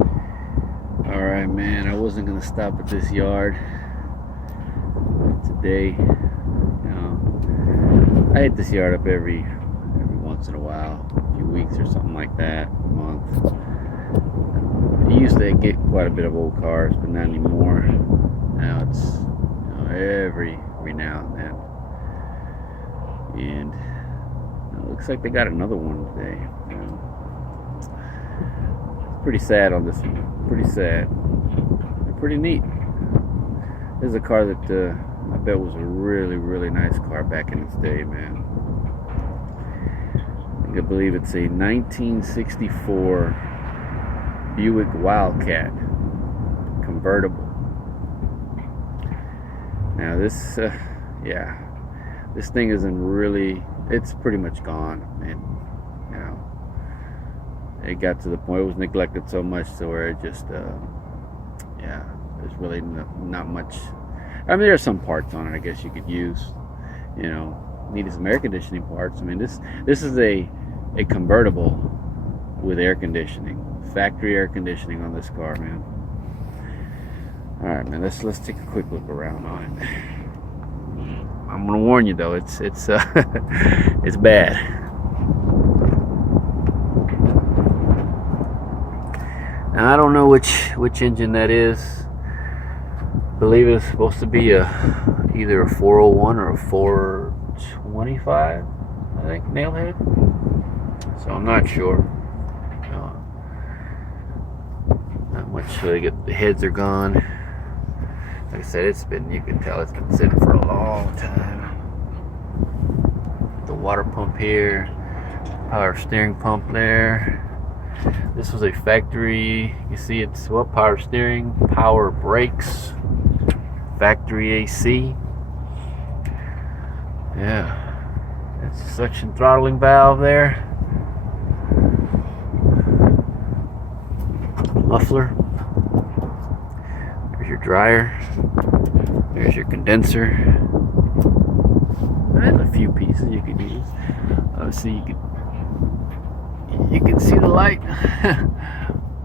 Alright, man, I wasn't gonna stop at this yard today. I hit this yard up every once in a while, a few weeks or something like that, a month. I used to get quite a bit of old cars, but not anymore. Now it's every now and then. And it looks like they got another one today. Pretty sad on this one. Pretty sad. Pretty neat. This is a car that I bet was a really nice car back in its day, man. I believe it's a 1964 Buick Wildcat Convertible. Now this, this thing isn't really. It's pretty much gone, man. It got to the point it was neglected so much to where it just there's really not much. I mean, there's some parts on it I guess you could use, needed some air conditioning parts. I mean, this is a convertible with air conditioning, factory air conditioning on this car, man. All right, man, let's take a quick look around on it. I'm gonna warn you though, it's it's bad. Now, I don't know which engine that is. I believe it's supposed to be either a 401 or a 425, I think, nailhead. So I'm not sure. Not much. So the heads are gone. Like I said, you can tell it's been sitting for a long time. The water pump here, power steering pump there. This was a factory. You see, it's power steering, power brakes, factory AC. Yeah, that's a suction throttling valve there. Muffler. There's your dryer. There's your condenser. There's a few pieces you could use. Obviously, you can see the light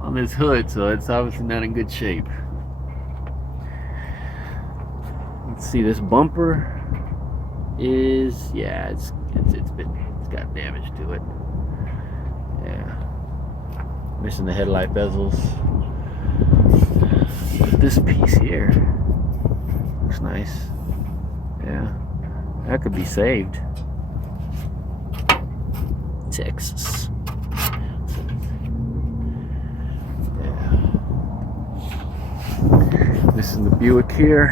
on this hood, so it's obviously not in good shape. Let's see, this bumper is it's got damage to it. Yeah, missing the headlight bezels. But this piece here looks nice. Yeah, that could be saved. Texas. This is the Buick here.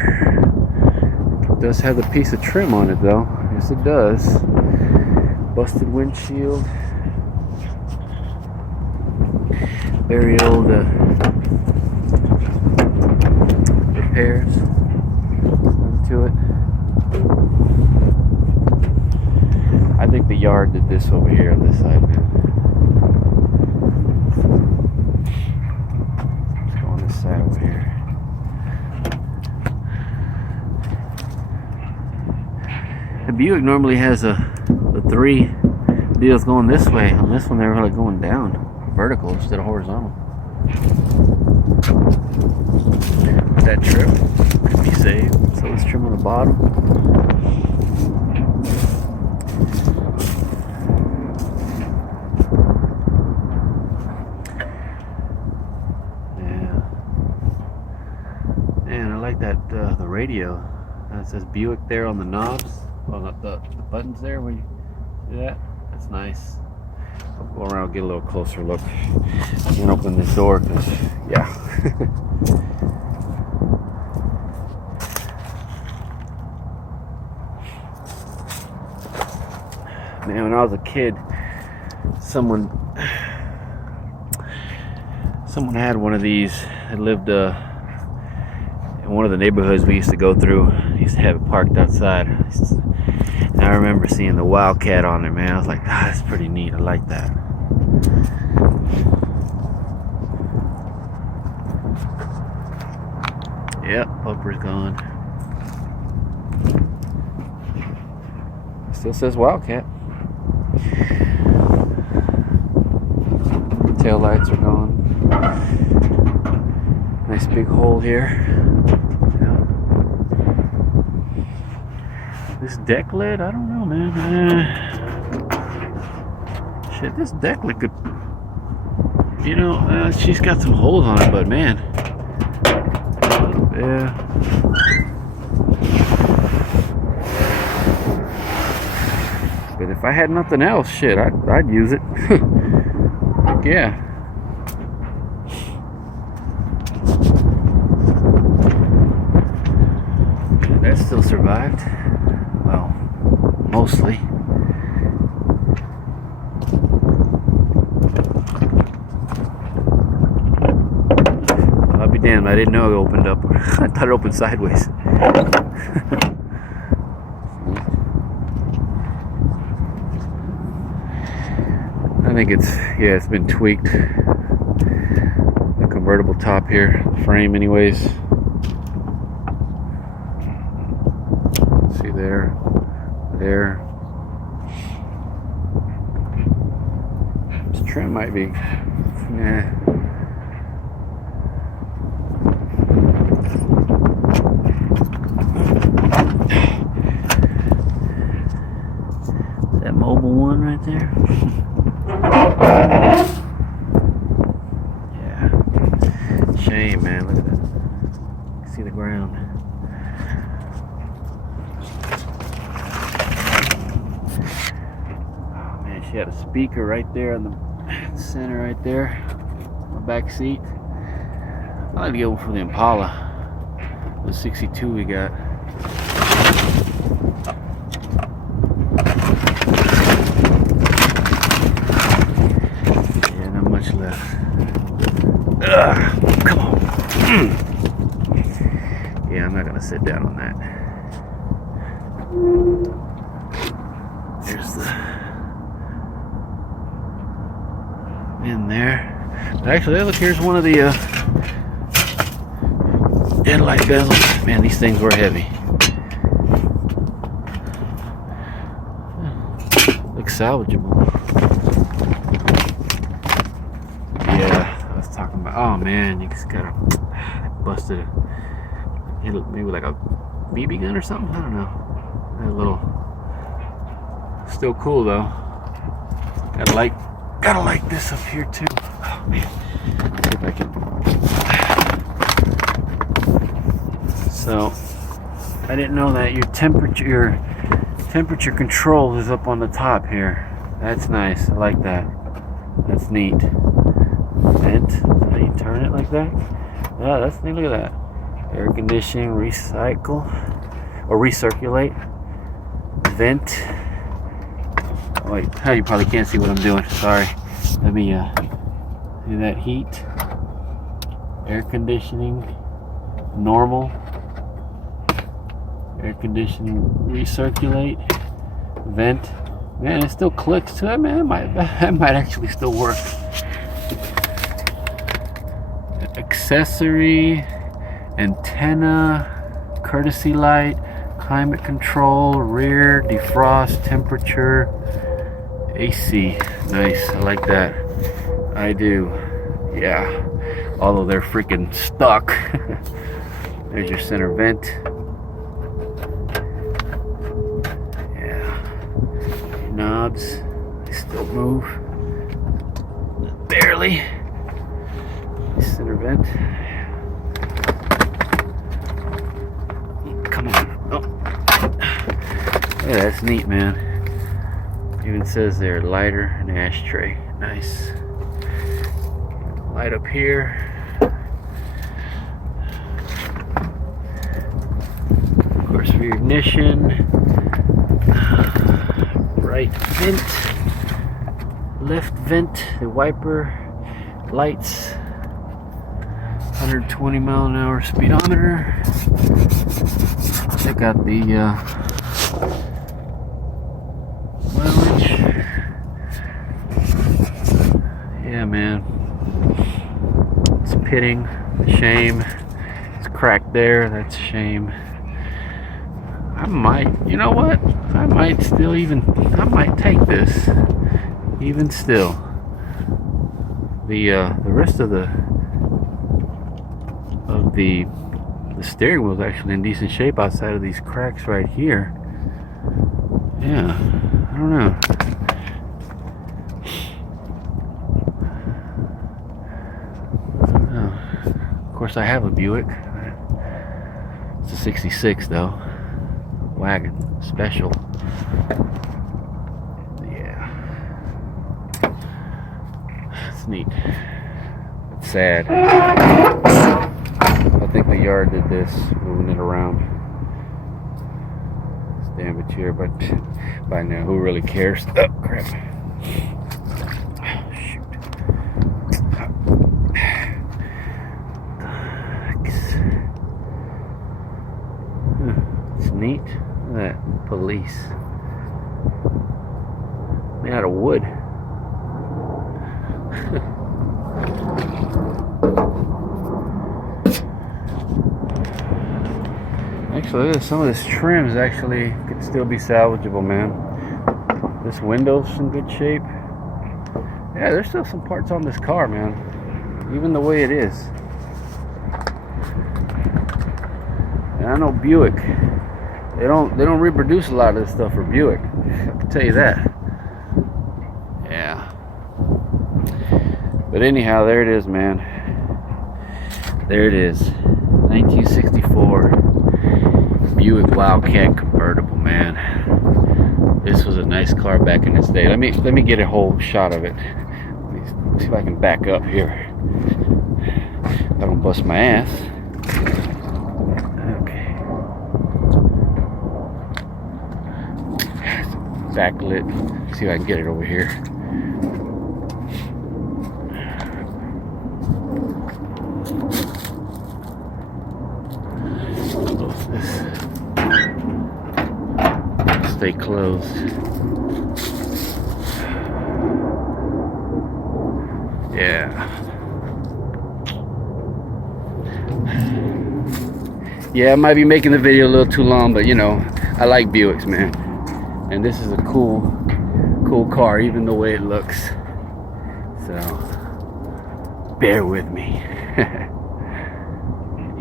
It does have the piece of trim on it though. Yes, it does. Busted windshield. Very old repairs to it. I think the yard did this over here on this side, man. Let's go on this side over here. The Buick normally has the three deals going this way. On this one, they're really going down, vertical instead of horizontal. That trim could be saved. So let's trim on the bottom. Yeah, and I like that the radio. It says Buick there on the knobs. Well, not the buttons there. Where you see that? That's nice. I'll go around, get a little closer look, and open this door because, yeah. Man, when I was a kid, someone had one of these. It lived in one of the neighborhoods we used to go through. I used to have it parked outside. And I remember seeing the Wildcat on there, man. I was like, that's pretty neat. I like that. Yep, bumper's gone. Still says Wildcat. Tail lights are gone. big hole here. Yeah. This deck lid, I don't know, man. Shit, this deck lid could, you know, she's got some holes on it, but man, yeah. But if I had nothing else, shit, I'd use it. Yeah. That still survived. Well, mostly. I'll be damned, I didn't know it opened up. I thought it opened sideways. I think it's been tweaked. The convertible top here, frame anyways. See there. This trim might be, nah. That mobile one right there. Yeah. Shame, man. Look at that. See the ground. Oh man, she had a speaker right there in the center, right there, on the back seat. I like to go for the Impala, the 62 we got. Left. Come on. Yeah, I'm not gonna sit down on that. There's the in there. Actually, look, here's one of the headlight bezels. Man, these things were heavy. Looks salvageable. Oh man, you just gotta busted it. Maybe like a BB gun or something. I don't know. A little. Still cool though. Gotta like this up here too. Oh man. Let's see if I can. So I didn't know that your temperature control is up on the top here. That's nice. I like that. That's neat. Vent. So you turn it like that. Yeah, that's neat. Look at that. Air conditioning, recycle or recirculate. Vent. Oh, wait, you probably can't see what I'm doing. Sorry. Let me do that. Heat. Air conditioning. Normal. Air conditioning, recirculate. Vent. Man, it still clicks to it. Man, that might actually still work. Accessory, antenna, courtesy light, climate control, rear, defrost, temperature, AC. Nice, I like that. I do. Yeah. Although they're freaking stuck. There's your center vent. Yeah. Your knobs, they still move. Barely. Center vent. Come on. Oh. Yeah, that's neat, man. Even says there, lighter and ashtray. Nice. Light up here. Of course, for your ignition. Right vent. Left vent. The wiper. Lights. 120 mile an hour speedometer. Check out the mileage. Yeah, man. It's pitting. Shame. It's cracked there. That's a shame. I might, you know what? I might take this. Even still. The rest of the of the steering wheel is actually in decent shape outside of these cracks right here. Yeah, I don't know. Of course, I have a Buick. It's a 66 though. Wagon, special. Yeah. It's neat. It's sad. I think the yard did this, moving it around. Damn it here, but by now, who really cares? Oh, crap. Oh, shoot. It's neat. Look at that. Police. Made out of wood. Actually, some of this trim is actually could still be salvageable, man. This window's in good shape. Yeah, there's still some parts on this car, man. Even the way it is. And I know Buick. They don't reproduce a lot of this stuff for Buick. I can tell you that. Yeah. But anyhow, there it is, man. There it is. 1964 Buick Wildcat Convertible, man. This was a nice car back in its day. Let me get a whole shot of it. Let me see if I can back up here. I don't bust my ass. Okay. Backlit. See if I can get it over here. Stay closed. Yeah. Yeah, I might be making the video a little too long, but you know, I like Buicks, man. And this is a cool car, even the way it looks. So, bear with me.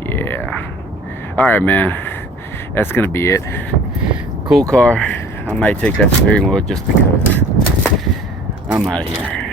Yeah. Alright, man. That's gonna be it. Cool car. I might take that steering wheel just because. I'm out of here.